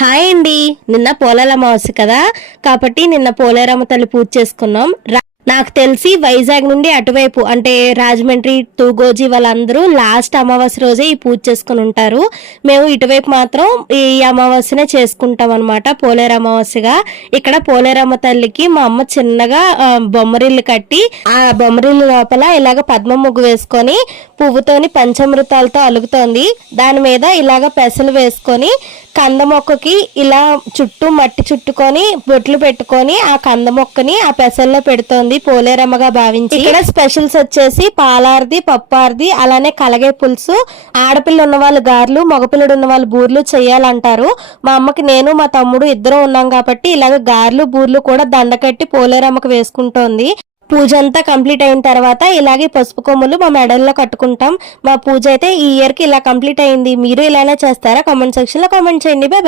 Hi అండి. నిన్న పోలేల అమావాస్య కదా? కాబట్టి నిన్న పోలేరమ్మ తల్లి పూజ చేసుకున్నాం. నాకు తెలిసి వైజాగ్ నుండి అటువైపు అంటే రాజమండ్రి తూగోజీ వాళ్ళందరూ లాస్ట్ అమావాస్య రోజే ఈ పూజ చేసుకుని ఉంటారు. మేము ఇటువైపు మాత్రం ఈ అమావాస్యనే చేసుకుంటాం అనమాట పోలేరు అమావాస్యగా. ఇక్కడ పోలేరమ్మ తల్లికి మా అమ్మ చిన్నగా బొమ్మరిల్లు కట్టి ఆ బొమ్మరిల్లు లోపల ఇలాగ పద్మ ముగ్గు వేసుకొని పువ్వుతోని పంచామృతాలతో అలుగుతోంది. దాని మీద ఇలాగ పెసలు వేసుకొని కంద మొక్కకి ఇలా చుట్టూ మట్టి చుట్టుకొని బొట్లు పెట్టుకొని ఆ కంద మొక్కని ఆ పెసల్లో పెడుతోంది పోలేరమ్మగా భావించి. ఇక్కడ స్పెషల్స్ వచ్చేసి పాలార్ది పప్పార్ది అలానే కలగే పులుసు ఆడపిల్ల ఉన్న వాళ్ళు గారెలు మగపిల్లడు ఉన్న వాళ్ళు బూర్లు చేయాలంటారు. మా అమ్మకి నేను మా తమ్ముడు ఇద్దరం ఉన్నాం కాబట్టి ఇలాగ గారెలు బూర్లు కూడా దండకట్టి పోలేరమ్మకు వేసుకుంటోంది. పూజ అంతా కంప్లీట్ అయిన తర్వాత ఇలాగే పసుపు కొమ్ములు మా మెడల్లో కట్టుకుంటాం. మా పూజ అయితే ఈ ఇయర్కి ఇలా కంప్లీట్ అయింది. మీరు ఇలానే చేస్తారా? కామెంట్ సెక్షన్లో కామెంట్ చేయండి. బాయ్